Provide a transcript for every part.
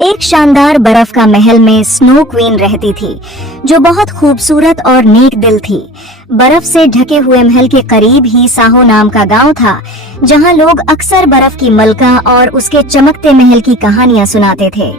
एक शानदार बर्फ का महल में स्नो क्वीन रहती थी, जो बहुत खूबसूरत और नेक दिल थी। बर्फ से ढके हुए महल के करीब ही साहो नाम का गांव था, जहां लोग अक्सर बर्फ की मलका और उसके चमकते महल की कहानियां सुनाते थे।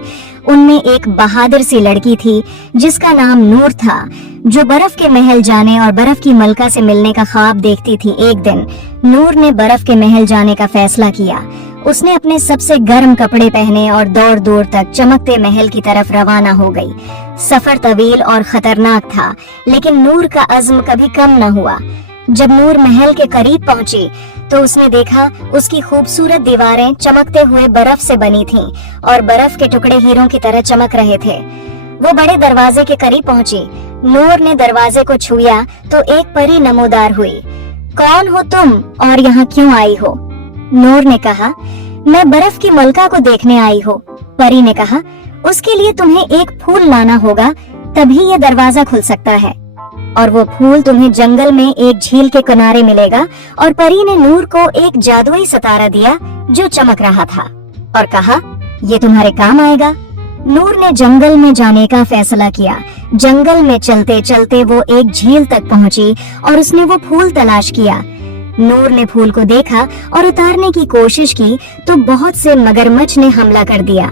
उनमें एक बहादुर सी लड़की थी, जिसका नाम नूर था, जो बर्फ के महल जाने और बर्फ की मलका से मिलने का ख्वाब देखती थी। एक दिन नूर ने बर्फ के महल जाने का फैसला किया। उसने अपने सबसे गर्म कपड़े पहने और दौड़ दौड़ तक चमकते महल की तरफ रवाना हो गई। सफर तवील और खतरनाक था, लेकिन नूर का अज़्म कभी कम न हुआ। जब नूर महल के करीब पहुंची, तो उसने देखा उसकी खूबसूरत दीवारें चमकते हुए बर्फ से बनी थीं और बर्फ के टुकड़े हीरों की तरह चमक रहे थे। वो बड़े दरवाजे के करीब पहुंची। नूर ने दरवाजे को छुआ तो एक परी नमोदार हुई। कौन हो तुम और यहाँ क्यों आई हो? नूर ने कहा, मैं बर्फ की मलका को देखने आई हूँ। परी ने कहा, उसके लिए तुम्हें एक फूल लाना होगा, तभी ये दरवाजा खुल सकता है, और वो फूल तुम्हें जंगल में एक झील के किनारे मिलेगा। और परी ने नूर को एक जादुई सितारा दिया जो चमक रहा था और कहा, ये तुम्हारे काम आएगा। नूर ने जंगल में जाने का फैसला किया। जंगल में चलते चलते वो एक झील तक पहुंची और उसने वो फूल तलाश किया। नूर ने फूल को देखा और उतारने की कोशिश की तो बहुत से मगरमच्छ ने हमला कर दिया।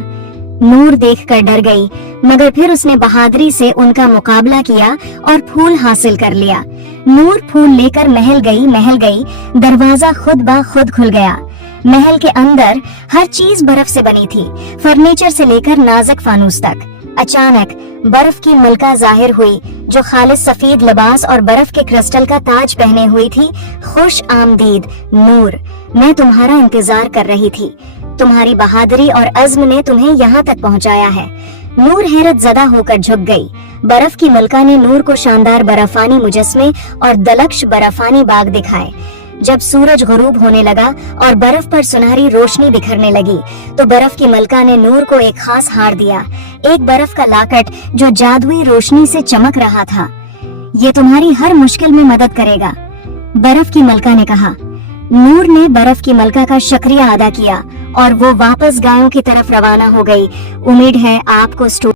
नूर देखकर डर गई, मगर फिर उसने बहादुरी से उनका मुकाबला किया और फूल हासिल कर लिया। नूर फूल लेकर महल गई। दरवाजा खुद ब खुद खुल गया। महल के अंदर हर चीज बर्फ से बनी थी, फर्नीचर से लेकर नाजुक फानूस तक। अचानक बर्फ की मलका जाहिर हुई, जो खालिस सफेद लिबास और बर्फ के क्रिस्टल का ताज पहने हुई थी। खुश आमदीद नूर, मैं तुम्हारा इंतजार कर रही थी। तुम्हारी बहादुरी और अज़्म ने तुम्हें यहाँ तक पहुँचाया है। नूर हैरत ज़दा होकर झुक गई। बर्फ की मलका ने नूर को शानदार बर्फानी मुजस्मे और दलक्ष बर्फानी बाग दिखाए। जब सूरज गुरूब होने लगा और बर्फ पर सुनहरी रोशनी बिखरने लगी, तो बर्फ की मलका ने नूर को एक खास हार दिया, एक बर्फ का लाकट जो जादुई रोशनी से चमक रहा था। ये तुम्हारी हर मुश्किल में मदद करेगा, बर्फ की मलका ने कहा। नूर ने बर्फ की मलका का शुक्रिया अदा किया और वो वापस गायों की तरफ रवाना हो गई। उम्मीद है आपको